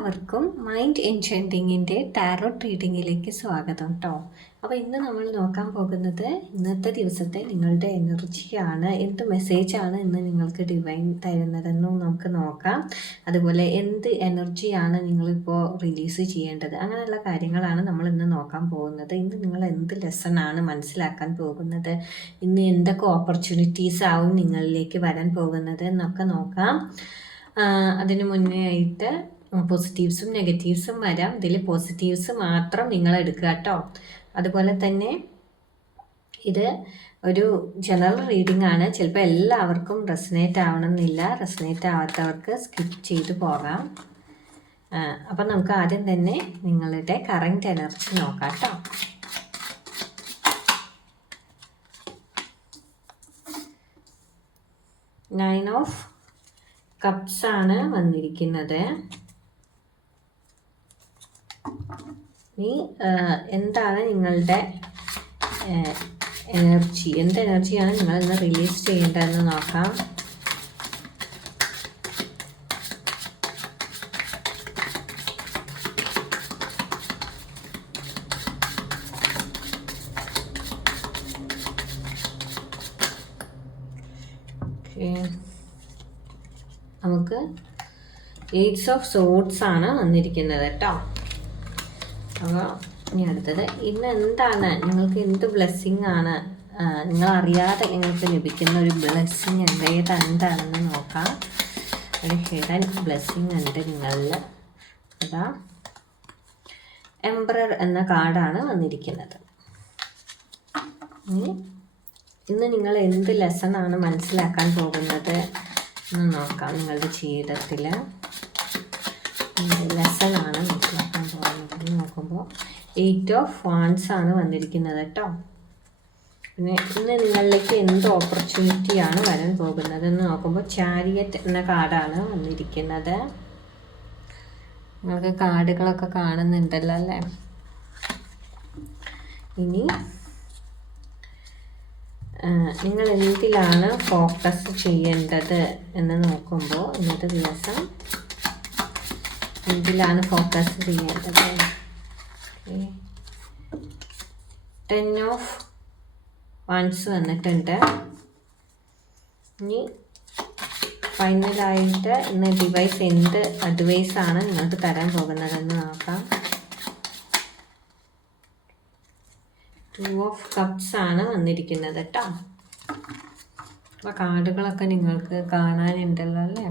എല്ലാവർക്കും mind എൻചാൻറ്റിങ്ങിൻ്റെ tarot റീഡിങ്ങിലേക്ക് സ്വാഗതം കേട്ടോ. അപ്പോൾ ഇന്ന് നമ്മൾ നോക്കാൻ പോകുന്നത് ഇന്നത്തെ ദിവസത്തെ നിങ്ങളുടെ എനർജിയാണ്, എന്ത് മെസ്സേജാണ് ഇന്ന് നിങ്ങൾക്ക് ഡിവൈൻ തരുന്നതെന്നും നമുക്ക് നോക്കാം. അതുപോലെ എന്ത് എനർജിയാണ് നിങ്ങളിപ്പോൾ റിലീസ് ചെയ്യേണ്ടത്, അങ്ങനെയുള്ള കാര്യങ്ങളാണ് നമ്മൾ ഇന്ന് നോക്കാൻ പോകുന്നത്. ഇന്ന് നിങ്ങൾ എന്ത് ലെസണാണ് മനസ്സിലാക്കാൻ പോകുന്നത്, ഇന്ന് എന്തൊക്കെ ഓപ്പർച്യൂണിറ്റീസ് ആവും നിങ്ങളിലേക്ക് വരാൻ പോകുന്നത് എന്നൊക്കെ നോക്കാം. അതിന് മുന്നേ ആയിട്ട് പോസിറ്റീവ്സും നെഗറ്റീവ്സും വരാം. ഇതിൽ പോസിറ്റീവ്സ് മാത്രം നിങ്ങൾ എടുക്കുക കേട്ടോ. അതുപോലെ തന്നെ ഇത് ഒരു ജനറൽ റീഡിംഗ് ആണ്. ചിലപ്പോൾ എല്ലാവർക്കും റെസനേറ്റ് ആവണമെന്നില്ല. റെസനേറ്റ് ആവാത്തവർക്ക് സ്കിപ്പ് ചെയ്ത് പോകാം. അപ്പം നമുക്ക് ആദ്യം തന്നെ നിങ്ങളുടെ കറൻറ്റ് എനർജി നോക്കാം കേട്ടോ. നയൻ ഓഫ് കപ്സ് ആണ് വന്നിരിക്കുന്നത്. ഇനി എന്താണ് നിങ്ങളുടെ എനർജി, എന്ത് എനർജിയാണ് നിങ്ങൾ ഇന്ന് റിലീസ് ചെയ്യേണ്ടതെന്ന് നോക്കാം. നമുക്ക് എയ്റ്റ്സ് ഓഫ് സോഡ്സ് ആണ് വന്നിരിക്കുന്നത് കേട്ടോ. അപ്പോൾ ഇനി അടുത്തത്, ഇന്ന് എന്താണ് നിങ്ങൾക്ക്, എന്ത് ബ്ലെസ്സിങ് ആണ് നിങ്ങൾ അറിയാതെ നിങ്ങൾക്ക് ലഭിക്കുന്ന ഒരു ബ്ലെസ്സിങ് എന്താണെന്ന് നോക്കാം. ഒരു ഹിഡൻ ബ്ലെസ്സിങ് ഉണ്ട് നിങ്ങളിൽ. അതാ എംപറർ എന്ന കാർഡാണ് വന്നിരിക്കുന്നത്. ഇന്ന് നിങ്ങൾ എന്ത് ലെസണാണ് മനസ്സിലാക്കാൻ പോകുന്നത് എന്ന് നോക്കാം. നിങ്ങളുടെ ജീവിതത്തിൽ ലെസണാണ് മനസ്സിലാക്കാൻ പോകുന്നത് നോക്കുമ്പോൾ എയ്റ്റ് ഓഫ് വാൻഡ്സ് ആണ് വന്നിരിക്കുന്നത് കേട്ടോ. പിന്നെ ഇന്ന് നിങ്ങളിലേക്ക് എന്ത് ഓപ്പർച്യൂണിറ്റിയാണ് വരാൻ പോകുന്നതെന്ന് നോക്കുമ്പോൾ ചാരിയറ്റ് എന്ന കാർഡാണ് വന്നിരിക്കുന്നത്. നിങ്ങൾക്ക് കാർഡുകളൊക്കെ കാണുന്നുണ്ടല്ലോ അല്ലേ. ഇനി നിങ്ങൾ എന്തിലാണ് ഫോക്കസ് ചെയ്യേണ്ടത് എന്ന് നോക്കുമ്പോൾ ഇന്നത്തെ ദിവസം എന്തിലാണ് ഫോക്കസ് ചെയ്യേണ്ടത്. 10 ഓഫ് വാൻഡ്സ് വന്നിട്ടുണ്ട്. ഇനി ഫൈനലായിട്ട് ഇന്ന് ഡിവൈസ് എന്ത് അഡ്വൈസാണ് നിങ്ങൾക്ക് തരാൻ പോകുന്നതെന്ന് നോക്കാം. 2 ഓഫ് കപ്സ് ആണ് വന്നിരിക്കുന്നത് കേട്ടോ. അപ്പോൾ കാർഡുകളൊക്കെ നിങ്ങൾക്ക് കാണാനുണ്ടല്ലോ അല്ലേ.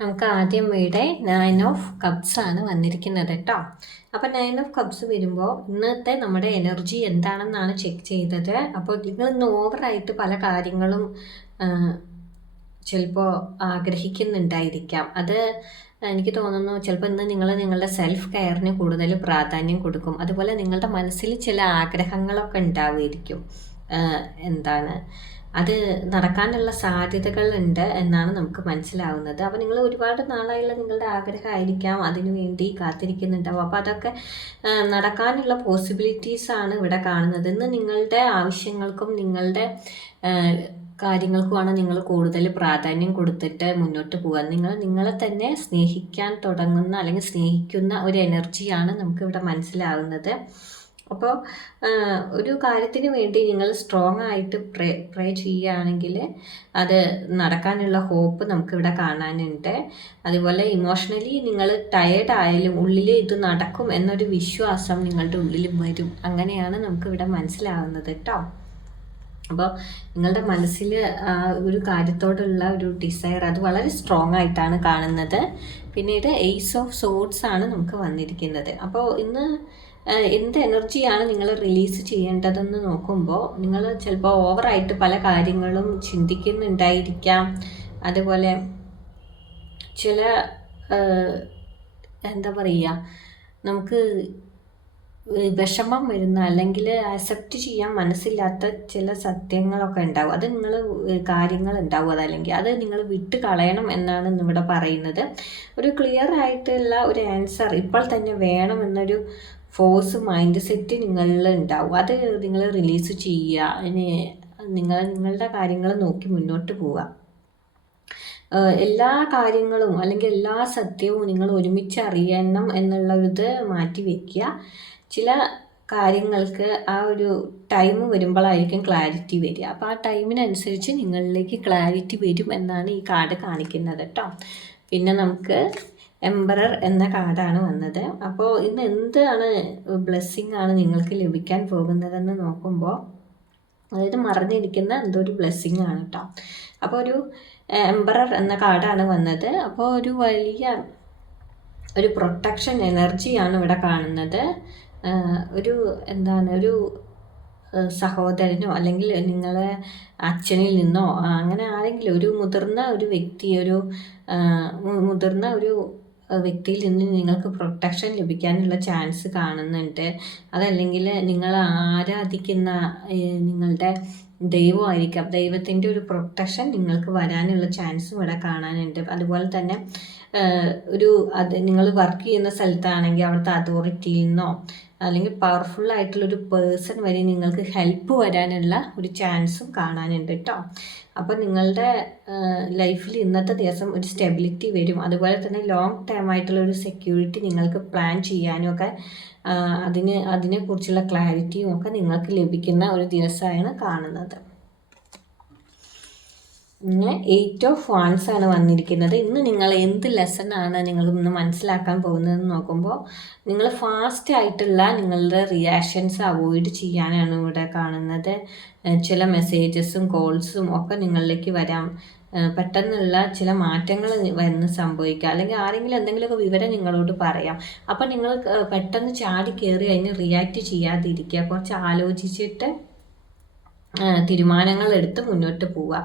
നമുക്ക് ആദ്യം ഇവിടെ 9 ഓഫ് കപ്സ് ആണ് വന്നിരിക്കുന്നത് കേട്ടോ. അപ്പോൾ 9 ഓഫ് കപ്സ് വരുമ്പോൾ ഇന്നത്തെ നമ്മുടെ എനർജി എന്താണെന്നാണ് ചെക്ക് ചെയ്തത്. അപ്പോൾ നിങ്ങൾ ഇന്ന് ഓവറായിട്ട് പല കാര്യങ്ങളും ചിലപ്പോൾ ആഗ്രഹിക്കുന്നുണ്ടായിരിക്കാം. അത് എനിക്ക് തോന്നുന്നു ചിലപ്പോൾ ഇന്ന് നിങ്ങൾ നിങ്ങളുടെ സെൽഫ് കെയറിന് കൂടുതൽ പ്രാധാന്യം കൊടുക്കും. അതുപോലെ നിങ്ങളുടെ മനസ്സിൽ ചില ആഗ്രഹങ്ങളൊക്കെ ഉണ്ടാവുമായിരിക്കും. അത് നടക്കാനുള്ള സാധ്യതകളുണ്ട് എന്നാണ് നമുക്ക് മനസ്സിലാവുന്നത്. അപ്പോൾ നിങ്ങൾ ഒരുപാട് നാളായുള്ള നിങ്ങളുടെ ആഗ്രഹമായിരിക്കാം, അതിനു വേണ്ടി കാത്തിരിക്കുന്നുണ്ടാവും. അപ്പോൾ അതൊക്കെ നടക്കാനുള്ള പോസിബിലിറ്റീസാണ് ഇവിടെ കാണുന്നത്. ഇന്ന് നിങ്ങളുടെ ആവശ്യങ്ങൾക്കും നിങ്ങളുടെ കാര്യങ്ങൾക്കുമാണ് നിങ്ങൾ കൂടുതൽ പ്രാധാന്യം കൊടുത്തിട്ട് മുന്നോട്ട് പോകാൻ. നിങ്ങളെ തന്നെ സ്നേഹിക്കാൻ തുടങ്ങുന്ന അല്ലെങ്കിൽ സ്നേഹിക്കുന്ന ഒരു എനർജിയാണ് നമുക്കിവിടെ മനസ്സിലാവുന്നത്. അപ്പോൾ ഒരു കാര്യത്തിന് വേണ്ടി നിങ്ങൾ സ്ട്രോങ് ആയിട്ട് പ്രേ ചെയ്യുകയാണെങ്കിൽ അത് നടക്കാനുള്ള ഹോപ്പ് നമുക്കിവിടെ കാണാനുണ്ട്. അതുപോലെ ഇമോഷണലി നിങ്ങൾ ടയേർഡ് ആയാലും ഉള്ളിൽ ഇത് നടക്കും എന്നൊരു വിശ്വാസം നിങ്ങളുടെ ഉള്ളിൽ വരും. അങ്ങനെയാണ് നമുക്കിവിടെ മനസ്സിലാവുന്നത് കേട്ടോ. അപ്പോൾ നിങ്ങളുടെ മനസ്സിൽ ഒരു കാര്യത്തോടുള്ള ഒരു ഡിസയർ അത് വളരെ സ്ട്രോങ് ആയിട്ടാണ് കാണുന്നത്. പിന്നീട് എയ്സ് ഓഫ് സോഡ്സ് ആണ് നമുക്ക് വന്നിരിക്കുന്നത്. അപ്പോൾ ഇന്ന് എന്ത് എനർജിയാണ് നിങ്ങൾ റിലീസ് ചെയ്യേണ്ടതെന്ന് നോക്കുമ്പോൾ നിങ്ങൾ ചിലപ്പോൾ ഓവറായിട്ട് പല കാര്യങ്ങളും ചിന്തിക്കുന്നുണ്ടായിരിക്കാം. അതുപോലെ ചില എന്താ പറയുക, നമുക്ക് വിഷമം വരുന്ന അല്ലെങ്കിൽ അക്സെപ്റ്റ് ചെയ്യാൻ മനസ്സില്ലാത്ത ചില സത്യങ്ങളൊക്കെ ഉണ്ടാവും. അത് നിങ്ങൾ കാര്യങ്ങൾ ഉണ്ടാവും, അതല്ലെങ്കിൽ അത് നിങ്ങൾ വിട്ട് കളയണം എന്നാണ് ഇവിടെ പറയുന്നത്. ഒരു ക്ലിയർ ആയിട്ടുള്ള ഒരു ആൻസർ ഇപ്പോൾ തന്നെ വേണം എന്നൊരു ഫോഴ്സ് മൈൻഡ് സെറ്റ് നിങ്ങളിൽ ഉണ്ടാവും. അത് നിങ്ങൾ റിലീസ് ചെയ്യുക. നിങ്ങളുടെ കാര്യങ്ങൾ നോക്കി മുന്നോട്ട് പോവുക. എല്ലാ കാര്യങ്ങളും അല്ലെങ്കിൽ എല്ലാ സത്യവും നിങ്ങൾ ഒരുമിച്ച് അറിയണം എന്നുള്ളൊരിത് മാറ്റി വയ്ക്കുക. ചില കാര്യങ്ങൾക്ക് ആ ഒരു ടൈം വരുമ്പോഴായിരിക്കും ക്ലാരിറ്റി വരിക. അപ്പോൾ ആ ടൈമിനനുസരിച്ച് നിങ്ങളിലേക്ക് ക്ലാരിറ്റി വരും എന്നാണ് ഈ കാർഡ് കാണിക്കുന്നത് കേട്ടോ. പിന്നെ നമുക്ക് എംബറർ എന്ന കാർഡാണ് വന്നത്. അപ്പോൾ ഇന്ന് എന്താണ് ബ്ലെസ്സിങ് ആണ് നിങ്ങൾക്ക് ലഭിക്കാൻ പോകുന്നതെന്ന് നോക്കുമ്പോൾ, അതായത് മറിഞ്ഞിരിക്കുന്ന എന്തോ ഒരു ബ്ലെസ്സിങ് ആണ് കേട്ടോ. അപ്പോൾ ഒരു എംബറർ എന്ന കാർഡാണ് വന്നത്. അപ്പോൾ ഒരു വലിയ ഒരു പ്രൊട്ടക്ഷൻ എനർജിയാണ് ഇവിടെ കാണുന്നത്. ഒരു എന്താണ് ഒരു സഹോദരനോ അല്ലെങ്കിൽ നിങ്ങളെ അച്ഛനിൽ നിന്നോ അങ്ങനെ ആരെങ്കിലും ഒരു മുതിർന്ന ഒരു വ്യക്തി, ഒരു മുതിർന്ന ഒരു വ്യക്തിയിൽ നിന്ന് നിങ്ങൾക്ക് പ്രൊട്ടക്ഷൻ ലഭിക്കാനുള്ള ചാൻസ് കാണുന്നുണ്ട്. അതല്ലെങ്കിൽ നിങ്ങൾ ആരാധിക്കുന്ന നിങ്ങളുടെ ദൈവമായിരിക്കാം, ദൈവത്തിൻ്റെ ഒരു പ്രൊട്ടക്ഷൻ നിങ്ങൾക്ക് വരാനുള്ള ചാൻസും ഇവിടെ കാണാനുണ്ട്. അതുപോലെ തന്നെ ഒരു നിങ്ങൾ വർക്ക് ചെയ്യുന്ന സ്ഥലത്താണെങ്കിൽ അവിടുത്തെ അതോറിറ്റിയിൽ നിന്നോ അല്ലെങ്കിൽ പവർഫുൾ ആയിട്ടുള്ളൊരു പേഴ്സൺ വരെ നിങ്ങൾക്ക് ഹെൽപ്പ് വരാനുള്ള ഒരു ചാൻസും കാണാനുണ്ട് കേട്ടോ. അപ്പോൾ നിങ്ങളുടെ ലൈഫിൽ ഇന്നത്തെ ദിവസം ഒരു സ്റ്റെബിലിറ്റി വരും. അതുപോലെ തന്നെ ലോങ് ടേം ആയിട്ടുള്ള ഒരു സെക്യൂരിറ്റി നിങ്ങൾക്ക് പ്ലാൻ ചെയ്യാനും ഒക്കെ അതിനെക്കുറിച്ചുള്ള ക്ലാരിറ്റിയും ഒക്കെ നിങ്ങൾക്ക് ലഭിക്കുന്ന ഒരു ദിവസമാണ് കാണുന്നത്. ഇന്ന് 8 ഓഫ് വാൻസ് ആണ് വന്നിരിക്കുന്നത്. ഇന്ന് നിങ്ങൾ എന്ത് ലെസൺ ആണ് നിങ്ങൾ ഇന്ന് മനസ്സിലാക്കാൻ പോകുന്നതെന്ന് നോക്കുമ്പോൾ, നിങ്ങൾ ഫാസ്റ്റ് ആയിട്ടുള്ള നിങ്ങളുടെ റിയാക്ഷൻസ് അവോയ്ഡ് ചെയ്യാനാണ് ഇവിടെ കാണുന്നത്. ചില മെസ്സേജസും കോൾസും ഒക്കെ നിങ്ങളിലേക്ക് വരാം. പെട്ടെന്നുള്ള ചില മാറ്റങ്ങൾ വന്ന് സംഭവിക്കുക, അല്ലെങ്കിൽ ആരെങ്കിലും എന്തെങ്കിലുമൊക്കെ വിവരം നിങ്ങളോട് പറയാം. അപ്പം നിങ്ങൾ പെട്ടെന്ന് ചാടി കയറി അതിന് റിയാക്ട് ചെയ്യാതിരിക്കുക. കുറച്ച് ആലോചിച്ചിട്ട് തീരുമാനങ്ങൾ എടുത്ത് മുന്നോട്ട് പോവുക.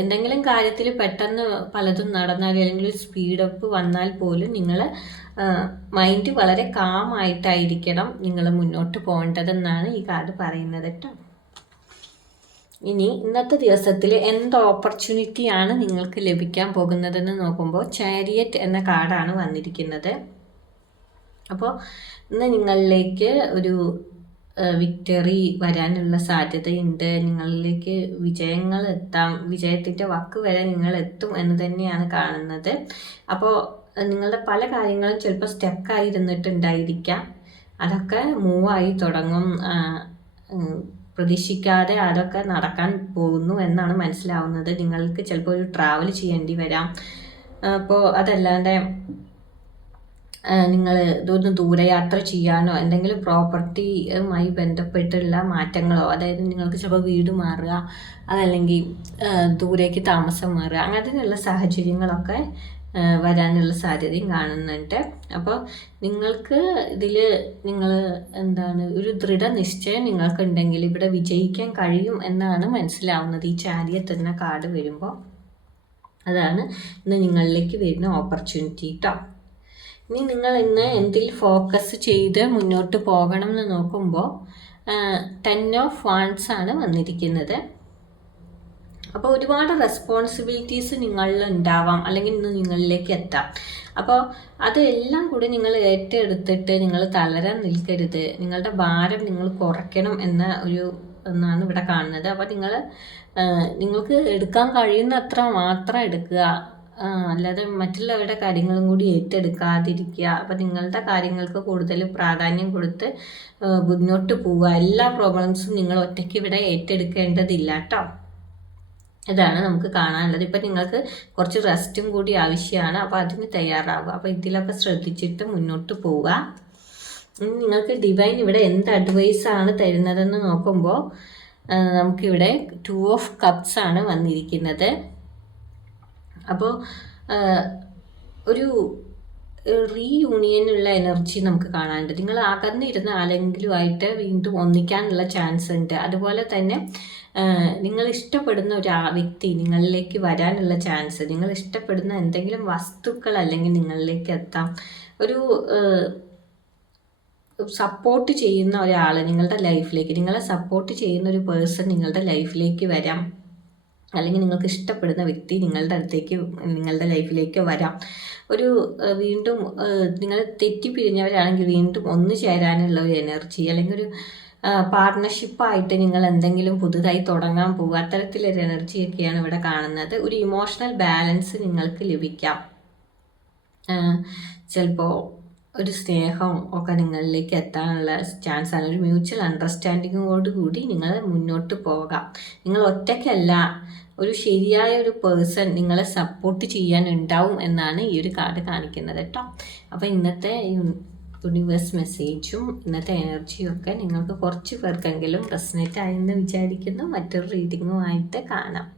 എന്തെങ്കിലും കാര്യത്തിൽ പെട്ടെന്ന് പലതും നടന്നാൽ അല്ലെങ്കിൽ സ്പീഡപ്പ് വന്നാൽ പോലും നിങ്ങൾ മൈൻഡ് വളരെ കാമായിട്ടായിരിക്കണം നിങ്ങൾ മുന്നോട്ട് പോകേണ്ടതെന്നാണ് ഈ കാർഡ് പറയുന്നത് കേട്ടോ. ഇനി ഇന്നത്തെ ദിവസത്തിൽ എന്ത് ഓപ്പർച്യൂണിറ്റിയാണ് നിങ്ങൾക്ക് ലഭിക്കാൻ പോകുന്നതെന്ന് നോക്കുമ്പോൾ, ചാരിയറ്റ് എന്ന കാർഡാണ് വന്നിരിക്കുന്നത്. അപ്പോൾ ഇന്ന് നിങ്ങളിലേക്ക് ഒരു വിക്ടറി വരാനുള്ള സാധ്യതയുണ്ട്. നിങ്ങളിലേക്ക് വിജയങ്ങൾ എത്താം, വിജയത്തിൻ്റെ വക്ക് വരെ നിങ്ങൾ എത്തും എന്ന് തന്നെയാണ് കാണുന്നത്. അപ്പോൾ നിങ്ങളുടെ പല കാര്യങ്ങളും ചിലപ്പോൾ സ്റ്റക്കായിരുന്നിട്ടുണ്ടായിരിക്കാം, അതൊക്കെ മൂവായി തുടങ്ങും. പ്രതീക്ഷിക്കാതെ അതൊക്കെ നടക്കാൻ പോകുന്നു എന്നാണ് മനസ്സിലാവുന്നത്. നിങ്ങൾക്ക് ചിലപ്പോൾ ഒരു ട്രാവൽ ചെയ്യേണ്ടി വരാം. അപ്പോൾ അതല്ലാണ്ട് നിങ്ങൾ ഇതൊന്ന് ദൂരയാത്ര ചെയ്യാനോ എന്തെങ്കിലും പ്രോപ്പർട്ടിയുമായി ബന്ധപ്പെട്ടുള്ള മാറ്റങ്ങളോ, അതായത് നിങ്ങൾക്ക് ചിലപ്പോൾ വീട് മാറുക, അതല്ലെങ്കിൽ ദൂരേക്ക് താമസം മാറുക, അങ്ങനത്തെയുള്ള സാഹചര്യങ്ങളൊക്കെ വരാനുള്ള സാധ്യതയും കാണുന്നുണ്ട്. അപ്പോൾ നിങ്ങൾക്ക് ഇതിൽ നിങ്ങൾ ഒരു ദൃഢനിശ്ചയം നിങ്ങൾക്കുണ്ടെങ്കിൽ ഇവിടെ വിജയിക്കാൻ കഴിയും എന്നാണ് മനസ്സിലാവുന്നത്. ഈ ചാരിയറ്റ് എന്ന കാർഡ് വരുമ്പോൾ അതാണ് ഇന്ന് നിങ്ങളിലേക്ക് വരുന്ന ഓപ്പർച്യൂണിറ്റി കേട്ടോ. ഇനി നിങ്ങൾ ഇന്ന് എന്തിൽ ഫോക്കസ് ചെയ്ത് മുന്നോട്ട് പോകണം എന്ന് നോക്കുമ്പോൾ 10 ഓഫ് വാൻഡ്സ് ആണ് വന്നിരിക്കുന്നത്. അപ്പോൾ ഒരുപാട് റെസ്പോൺസിബിലിറ്റീസ് നിങ്ങളിൽ ഉണ്ടാവാം, അല്ലെങ്കിൽ ഇന്ന് നിങ്ങളിലേക്ക് എത്താം. അപ്പോൾ അതെല്ലാം കൂടി നിങ്ങൾ ഏറ്റെടുത്തിട്ട് നിങ്ങൾ തളരാൻ നിൽക്കരുത്. നിങ്ങളുടെ ഭാരം നിങ്ങൾ കുറയ്ക്കണം എന്നാണ് ഇവിടെ കാണുന്നത്. അപ്പോൾ നിങ്ങൾക്ക് എടുക്കാൻ കഴിയുന്നത്ര മാത്രം എടുക്കുക, അല്ലാതെ മറ്റുള്ളവരുടെ കാര്യങ്ങളും കൂടി ഏറ്റെടുക്കാതിരിക്കുക. അപ്പം നിങ്ങളുടെ കാര്യങ്ങൾക്ക് കൂടുതൽ പ്രാധാന്യം കൊടുത്ത് മുന്നോട്ട് പോവുക. എല്ലാ പ്രോബ്ലംസും നിങ്ങൾ ഒറ്റയ്ക്ക് ഇവിടെ ഏറ്റെടുക്കേണ്ടതില്ല കേട്ടോ. ഇതാണ് നമുക്ക് കാണാനുള്ളത്. ഇപ്പം നിങ്ങൾക്ക് കുറച്ച് റെസ്റ്റും കൂടി ആവശ്യമാണ്, അപ്പോൾ അതിന് തയ്യാറാവുക. അപ്പോൾ ഇതിലൊക്കെ ശ്രദ്ധിച്ചിട്ട് മുന്നോട്ട് പോവുക. നിങ്ങൾക്ക് ഡിവൈൻ ഇവിടെ എന്ത് അഡ്വൈസാണ് തരുന്നതെന്ന് നോക്കുമ്പോൾ, നമുക്കിവിടെ 2 ഓഫ് കപ്സ് ആണ് വന്നിരിക്കുന്നത്. അപ്പോൾ ഒരു റീയൂണിയനുള്ള എനർജി നമുക്ക് കാണാനുണ്ട്. നിങ്ങൾ അകന്നിരുന്ന ആരെങ്കിലുമായിട്ട് വീണ്ടും ഒന്നിക്കാനുള്ള ചാൻസ് ഉണ്ട്. അതുപോലെ തന്നെ നിങ്ങൾ ഇഷ്ടപ്പെടുന്ന ഒരു വ്യക്തി നിങ്ങളിലേക്ക് വരാനുള്ള ചാൻസ്, നിങ്ങൾ ഇഷ്ടപ്പെടുന്ന എന്തെങ്കിലും വസ്തുക്കൾ അല്ലെങ്കിൽ നിങ്ങളിലേക്ക് എത്താം. ഒരു സപ്പോർട്ട് ചെയ്യുന്ന ഒരാൾ നിങ്ങളുടെ ലൈഫിലേക്ക്, നിങ്ങളെ സപ്പോർട്ട് ചെയ്യുന്ന ഒരു പേഴ്സൺ നിങ്ങളുടെ ലൈഫിലേക്ക് വരാം, അല്ലെങ്കിൽ നിങ്ങൾക്ക് ഇഷ്ടപ്പെടുന്ന വ്യക്തി നിങ്ങളുടെ ലൈഫിലേക്ക് വരാം. വീണ്ടും നിങ്ങൾ തെറ്റിപ്പിരിഞ്ഞവരാണെങ്കിൽ വീണ്ടും ഒന്നു ചേരാനുള്ള ഒരു എനർജി, അല്ലെങ്കിൽ പാർട്ട്ണർഷിപ്പായിട്ട് നിങ്ങൾ എന്തെങ്കിലും പുതുതായി തുടങ്ങാൻ പോകുക, അത്തരത്തിലൊരു എനർജിയൊക്കെയാണ് ഇവിടെ കാണുന്നത്. ഒരു ഇമോഷണൽ ബാലൻസ് നിങ്ങൾക്ക് ലഭിക്കാം. ചിലപ്പോൾ ഒരു സ്നേഹം ഒക്കെ നിങ്ങളിലേക്ക് എത്താനുള്ള ചാൻസ് ആണ്. ഒരു മ്യൂച്വൽ അണ്ടർസ്റ്റാൻഡിങ്ങോട് കൂടി നിങ്ങൾ മുന്നോട്ട് പോകാം. നിങ്ങൾ ഒറ്റയ്ക്കല്ല, ഒരു ശരിയായ ഒരു പേഴ്സൺ നിങ്ങളെ സപ്പോർട്ട് ചെയ്യാൻ ഉണ്ടാവും എന്നാണ് ഈ ഒരു കാർഡ് കാണിക്കുന്നത് കേട്ടോ. അപ്പോൾ ഇന്നത്തെ യൂണിവേഴ്സ് മെസ്സേജും ഇന്നത്തെ എനർജിയും ഒക്കെ നിങ്ങൾക്ക് കുറച്ച് പേർക്കെങ്കിലും റെസനേറ്റ് ആയെന്ന് വിചാരിക്കുന്നു. മറ്റൊരു റീഡിങ്ങുമായിട്ട് കാണാം.